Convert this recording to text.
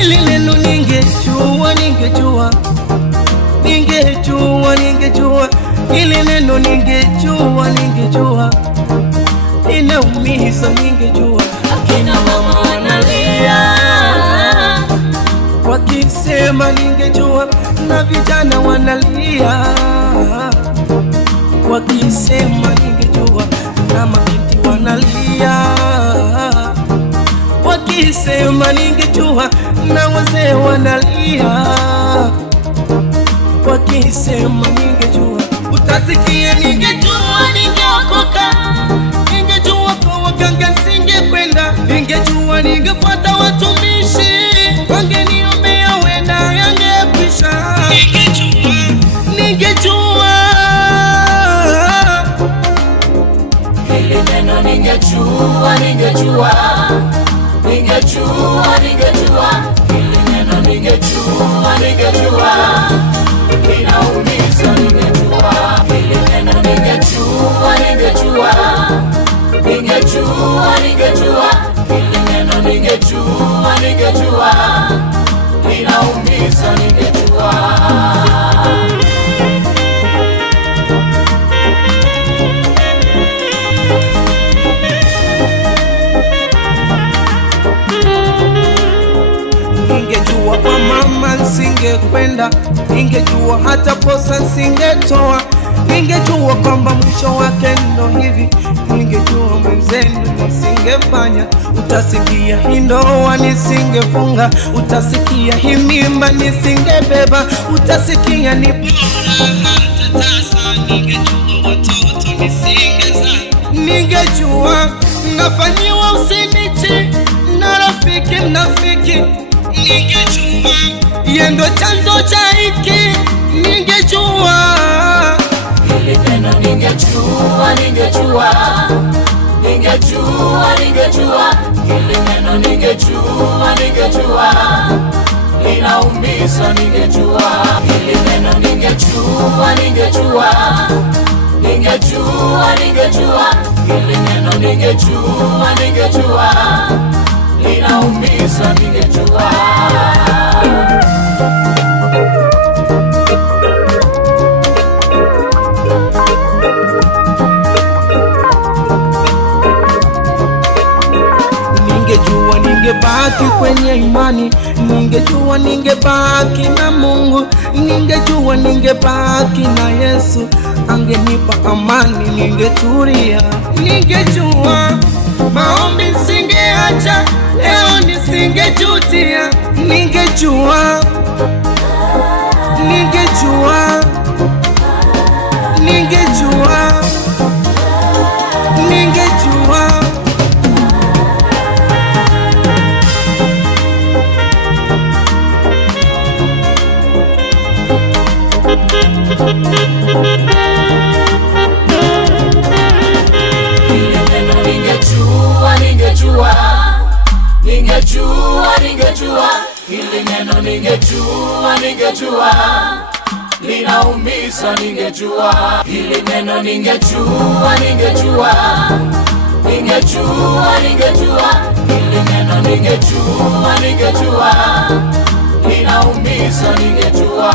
Ili neno ningejua, ili neno ningejua, inaumiza ningejua. Akina mama wanalia wakisema ningejua, na vijana wanalia wakisema ningejua, na mabinti wanalia wakisema ningejua, na wazee wanalia wakisema ningejua. Utasikia ningejua, ningeokoka, ningejua kwa waganga singekwenda, ningejua ningefuata watumishi, wangeniombea wenda yangekwisha. Ningejua hili neno, ningejua hili neno, ningejua linaumiza, ningejua hili neno, ningejua hili neno, ningejua linaumiza, ningejua. Ningejua kwa mama singekwenda, ningejua hata posa singetoa, ningejua kwamba mwisho wake ndo hivi, ningejua mwenzenu nisingefanya. Utasikia hii ndoa nisingefunga, utasikia hii mimba nisingebeba, utasikia ni bora hata tasa, ningejua watoto nisingezaa. Ningejua nafanyiwa usinichi na rafiki mnafiki, ningejua yendo chanzo cha hiki, ningejua hili neno, ningejua hili neno, ningejua linaumiza, ningejua hili neno, ningejua hili neno, ningejua linaumiza, ningejua. Ningejua ningebaki kwenye imani, ningejua ningebaki na Mungu, ningejua ningebaki na Yesu, angenipa amani, ningetulia. Ningejua maombi singeacha, leo nisingejutia. Ningejua hili neno, ningejua linaumiza, ningejua hili neno, ningejua hili neno, ningejua linaumiza, ningejua.